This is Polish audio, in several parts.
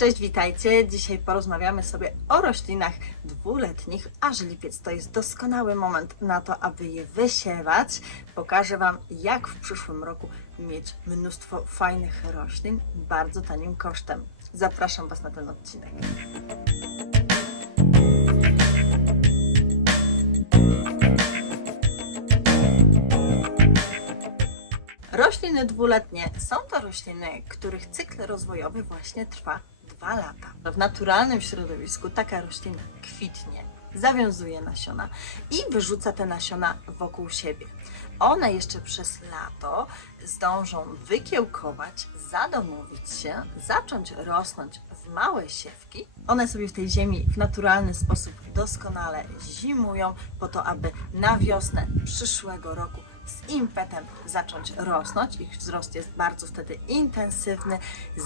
Cześć, witajcie. Dzisiaj porozmawiamy sobie o roślinach dwuletnich, aż lipiec to jest doskonały moment na to, aby je wysiewać. Pokażę Wam, jak w przyszłym roku mieć mnóstwo fajnych roślin bardzo tanim kosztem. Zapraszam Was na ten odcinek. Rośliny dwuletnie są to rośliny, których cykl rozwojowy właśnie trwa dwa lata. W naturalnym środowisku taka roślina kwitnie, zawiązuje nasiona i wyrzuca te nasiona wokół siebie. One jeszcze przez lato zdążą wykiełkować, zadomowić się, zacząć rosnąć w małe siewki. One sobie w tej ziemi w naturalny sposób doskonale zimują, po to, aby na wiosnę przyszłego roku z impetem zacząć rosnąć. Ich wzrost jest bardzo wtedy intensywny.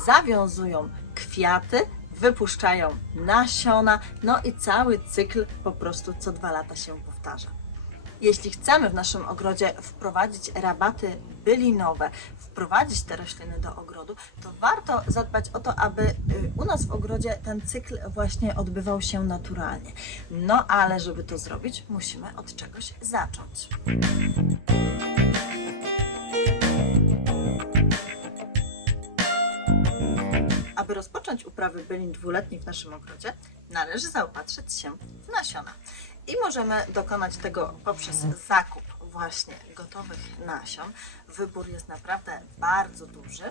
Zawiązują kwiaty, wypuszczają nasiona, no i cały cykl po prostu co dwa lata się powtarza. Jeśli chcemy w naszym ogrodzie wprowadzić rabaty bylinowe, wprowadzić te rośliny do ogrodu, to warto zadbać o to, aby y, u nas w ogrodzie ten cykl właśnie odbywał się naturalnie. No ale żeby to zrobić, musimy od czegoś zacząć. Aby rozpocząć uprawy bylin dwuletnich w naszym ogrodzie, należy zaopatrzyć się w nasiona. I możemy dokonać tego poprzez zakup właśnie gotowych nasion. Wybór jest naprawdę bardzo duży.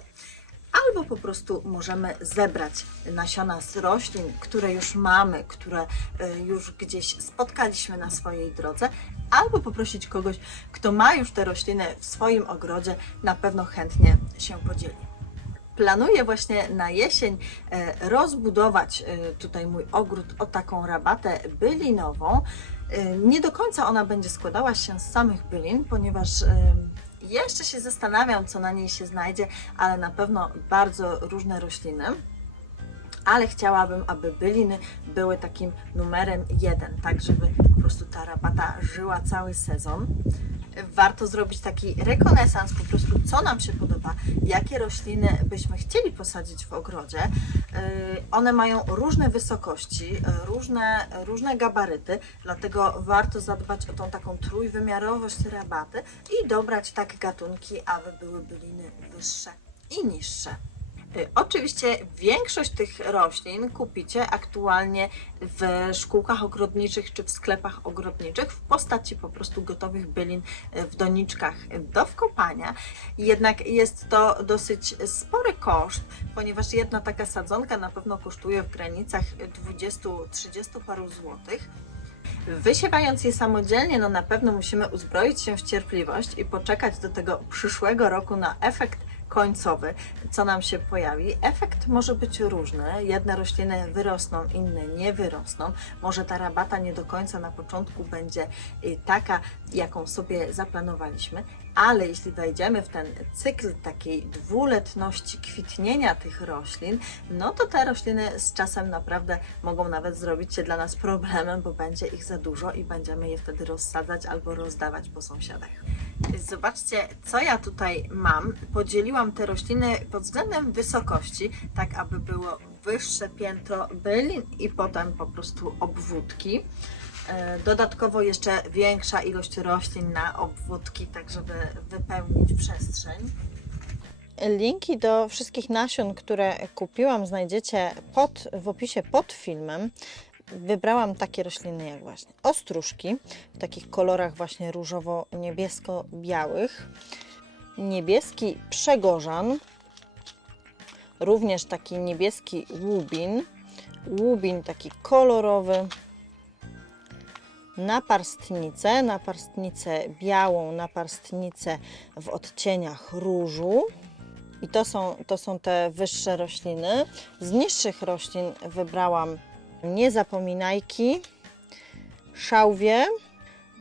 Albo po prostu możemy zebrać nasiona z roślin, które już mamy, które y, już gdzieś spotkaliśmy na swojej drodze, albo poprosić kogoś, kto ma już te rośliny w swoim ogrodzie, na pewno chętnie się podzieli planuję właśnie na jesień e, rozbudować e, tutaj mój ogród o taką rabatę bylinową. E, Nie do końca ona będzie składała się z samych bylin, ponieważ jeszcze się zastanawiam, co na niej się znajdzie, ale na pewno bardzo różne rośliny. Ale chciałabym, aby byliny były takim numerem jeden, tak żeby po prostu ta rabata żyła cały sezon warto zrobić taki rekonesans, po prostu co nam się podoba, jakie rośliny byśmy chcieli posadzić w ogrodzie. Yy, One mają różne wysokości, yy, różne, różne gabaryty, dlatego warto zadbać o tą taką trójwymiarowość rabaty i dobrać tak gatunki, aby były byliny wyższe i niższe. Y, Oczywiście większość tych roślin kupicie aktualnie w szkółkach ogrodniczych czy w sklepach ogrodniczych w postaci po prostu gotowych bylin y, w doniczkach do wkopania. Jednak jest to dosyć spory koszt, ponieważ jedna taka sadzonka na pewno kosztuje w granicach 20-30 paru złotych. Wysiewając je samodzielnie, no na pewno musimy uzbroić się w cierpliwość i poczekać do tego przyszłego roku na efekt końcowy, co nam się pojawi. Efekt może być różny. Jedne rośliny wyrosną, inne nie wyrosną. Może ta rabata nie do końca na początku będzie y, taka, jaką sobie zaplanowaliśmy, ale jeśli wejdziemy w ten cykl takiej dwuletności kwitnienia tych roślin, no to te rośliny z czasem naprawdę mogą nawet zrobić się dla nas problemem, bo będzie ich za dużo i będziemy je wtedy rozsadzać albo rozdawać po sąsiadach. Zobaczcie, co ja tutaj mam. Podzieliłam te rośliny pod względem wysokości, tak aby było wyższe piętro bylin i potem po prostu obwódki. E, Dodatkowo jeszcze większa ilość roślin na obwódki, tak żeby wypełnić przestrzeń. Linki do wszystkich nasion, które kupiłam, znajdziecie pod, w opisie pod filmem. Wybrałam takie rośliny jak właśnie ostróżki w takich kolorach właśnie różowo-niebiesko-białych, niebieski przegorzan, również taki niebieski łubin, łubin taki kolorowy, naparstnicę, naparstnicę białą, naparstnicę w odcieniach różu. I to są, to są te wyższe rośliny. Z niższych roślin wybrałam niezapominajki, szałwię.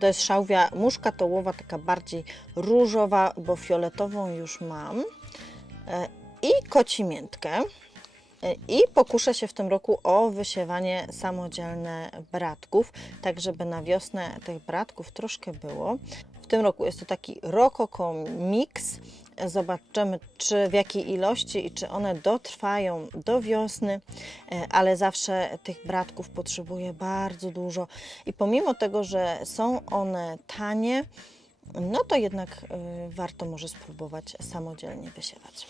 To jest szałwia muszkatołowa, taka bardziej różowa, bo fioletową już mam. E, I kocimiętkę. E, I pokuszę się w tym roku o wysiewanie samodzielne bratków, tak żeby na wiosnę tych bratków troszkę było. W tym roku jest to taki rokoko mix Zobaczymy, czy w jakiej ilości i czy one dotrwają do wiosny, e, ale zawsze tych bratków potrzebuje bardzo dużo. I pomimo tego, że są one tanie, no to jednak y, warto może spróbować samodzielnie wysiewać.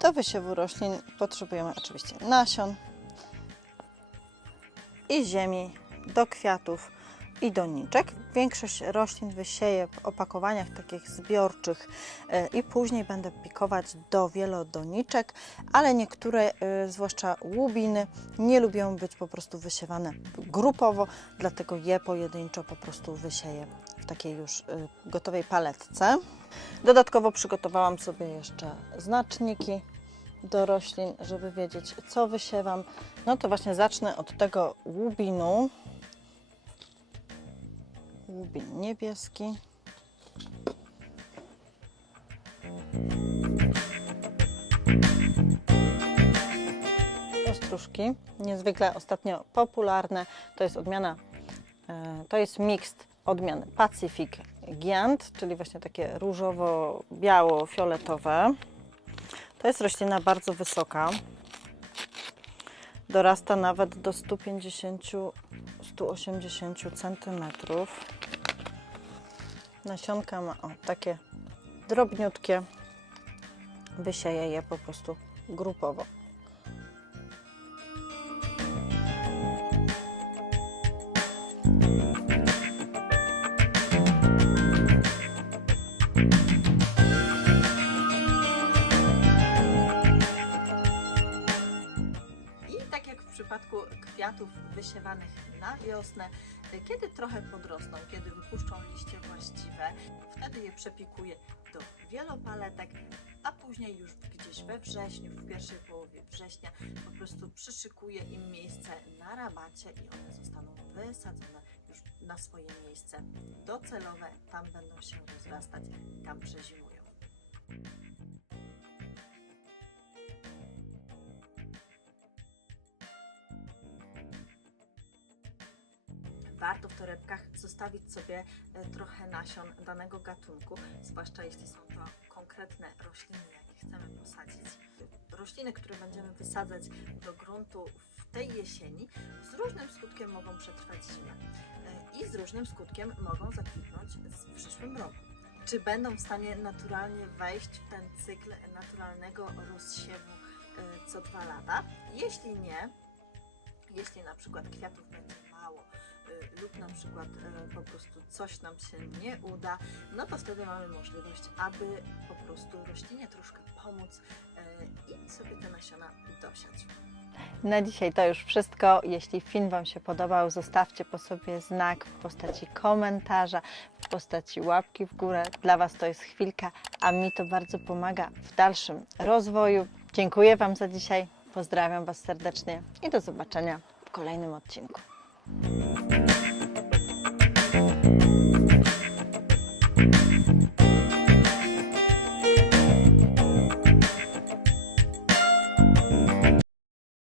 Do wysiewu roślin potrzebujemy oczywiście nasion i ziemi do kwiatów i doniczek. Większość roślin wysieję w opakowaniach takich zbiorczych e, i później będę pikować do wielodoniczek, ale niektóre, e, zwłaszcza łubiny, nie lubią być po prostu wysiewane grupowo, dlatego je pojedynczo po prostu wysieję w takiej już e, gotowej paletce. Dodatkowo przygotowałam sobie jeszcze znaczniki do roślin, żeby wiedzieć, co wysiewam. No to właśnie zacznę od tego łubinu. Łubin niebieski. Ostróżki, niezwykle ostatnio popularne. To jest odmiana, e, to jest mixt odmian Pacific Giant, czyli właśnie takie różowo-biało-fioletowe. To jest roślina bardzo wysoka. Dorasta nawet do 150-180 cm. Nasionka ma o, takie drobniutkie. Wysieję je po prostu grupowo. Kwiatów wysiewanych na wiosnę, kiedy trochę podrosną, kiedy wypuszczą liście właściwe, wtedy je przepikuję do wielopaletek, a później już gdzieś we wrześniu, w pierwszej połowie września po prostu przyszykuję im miejsce na rabacie i one zostaną wysadzone już na swoje miejsce docelowe. Tam będą się rozrastać, tam przezimują. Warto w torebkach zostawić sobie e, trochę nasion danego gatunku, zwłaszcza jeśli są to konkretne rośliny, jakie chcemy posadzić. Rośliny, które będziemy wysadzać do gruntu w tej jesieni, z różnym skutkiem mogą przetrwać zimę e, i z różnym skutkiem mogą zakwitnąć w przyszłym roku. Czy będą w stanie naturalnie wejść w ten cykl naturalnego rozsiewu e, co dwa lata? Jeśli nie, jeśli na przykład kwiatów będzie mało lub na przykład y, po prostu coś nam się nie uda, no to wtedy mamy możliwość, aby po prostu roślinie troszkę pomóc y, i sobie te nasiona dosiać. Na dzisiaj to już wszystko. Jeśli film Wam się podobał, zostawcie po sobie znak w postaci komentarza, w postaci łapki w górę. Dla Was to jest chwilka, a mi to bardzo pomaga w dalszym rozwoju. Dziękuję Wam za dzisiaj. Pozdrawiam Was serdecznie i do zobaczenia w kolejnym odcinku. Thank you.